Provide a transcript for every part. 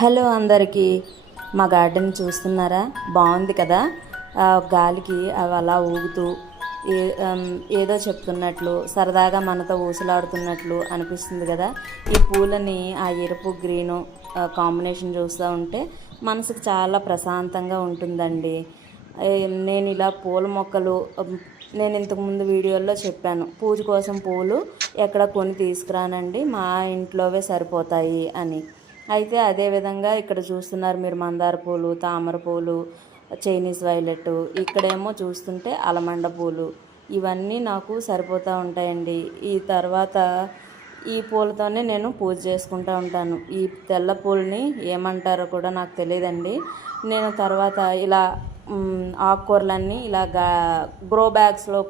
Hello అందరికీ. మా garden చూస్తున్నారా? బాగుంది కదా. గాలికి అవి అలా ఊగుతూ ఏదో చెప్తున్నట్లు సరదాగా మనతో ఊసలాడుతున్నట్లు అనిపిస్తుంది కదా. ఈ పూలని ఆ ఎరుపు గ్రీను కాంబినేషన్ చూస్తూ ఉంటే మనసుకు చాలా ప్రశాంతంగా ఉంటుందండి. నేను ఇలా పూల మొక్కలు నేను ఇంతకుముందు వీడియోల్లో చెప్పాను, పూజ కోసం పూలు ఎక్కడ కొని తీసుకురానండి, మా ఇంట్లోవే సరిపోతాయి అని. అయితే అదేవిధంగా ఇక్కడ చూస్తున్నారు మీరు మందార పూలు, తామర పూలు, చైనీస్ వైలెట్, ఇక్కడేమో చూస్తుంటే అలమండ పూలు, ఇవన్నీ నాకు సరిపోతూ ఉంటాయండి. ఈ తర్వాత ఈ పూలతోనే నేను పూజ చేసుకుంటూ ఉంటాను. ఈ తెల్ల పూలని ఏమంటారో కూడా నాకు తెలియదండి. నేను తర్వాత ఇలా ఆకుకూరలన్నీ ఇలా గ్రో బ్యాగ్స్లో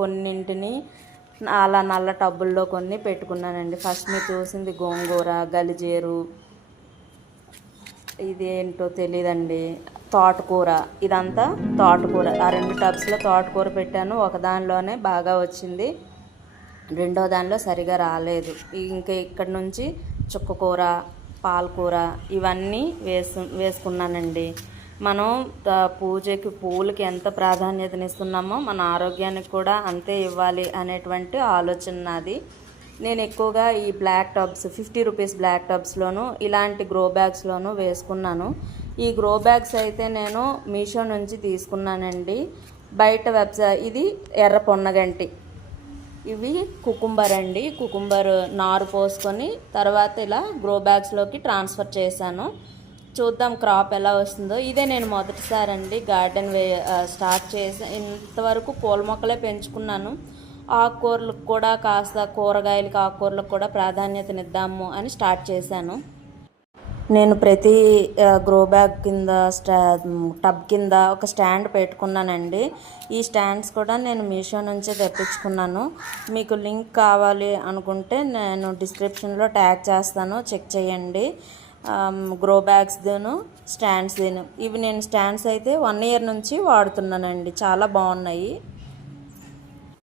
కొన్నింటిని అలా నల్ల టబ్బుల్లో కొన్ని పెట్టుకున్నానండి. ఫస్ట్ మీరు చూసింది గోంగూర, గలిజేరు, ఇదేంటో తెలియదండి, తోటకూర, ఇదంతా తోటకూర. ఆ 2 టబ్స్లో తోటకూర పెట్టాను. ఒక దానిలోనే బాగా వచ్చింది, రెండో దానిలో సరిగా రాలేదు. ఇంకా ఇక్కడ నుంచి చుక్కకూర, పాలకూర ఇవన్నీ వేసుకున్నానండి. మనం పూజకి పువ్వులకి ఎంత ప్రాధాన్యతనిస్తున్నామో మన ఆరోగ్యానికి కూడా అంతే ఇవ్వాలి అనేటువంటి ఆలోచన నాది. నేను ఎక్కువగా ఈ బ్లాక్ టబ్స్ 50 రూపీస్ బ్లాక్ టబ్స్లోను ఇలాంటి గ్రో బ్యాగ్స్లోనూ వేసుకున్నాను. ఈ గ్రో బ్యాగ్స్ అయితే నేను మీషో నుంచి తీసుకున్నానండి. బయట ఇది ఎర్ర పొన్నగంటి, ఇవి కుకుంబర్ అండి. కుకుంబర్ నారు పోసుకొని తర్వాత ఇలా గ్రో బ్యాగ్స్లోకి ట్రాన్స్ఫర్ చేశాను. చూద్దాం క్రాప్ ఎలా వస్తుందో. ఇదే నేను మొదటిసారి అండి గార్డెన్ స్టార్ట్ చేసి. ఇంతవరకు పూల మొక్కలే పెంచుకున్నాను. ఆకుకూరలకు కూడా కాస్త కూరగాయలకి ఆకుకూరలకు కూడా ప్రాధాన్యతనిద్దాము అని స్టార్ట్ చేశాను. నేను ప్రతి గ్రో బ్యాగ్ కింద టబ్ కింద ఒక స్టాండ్ పెట్టుకున్నానండి. ఈ స్టాండ్స్ కూడా నేను మీషో నుంచే తెప్పించుకున్నాను. మీకు లింక్ కావాలి అనుకుంటే నేను డిస్క్రిప్షన్లో ట్యాగ్ చేస్తాను, చెక్ చేయండి. గ్రో బ్యాగ్స్ స్టాండ్స్ ఇవి నేను స్టాండ్స్ అయితే 1 ఇయర్ నుంచి వాడుతున్నానండి. చాలా బాగున్నాయి.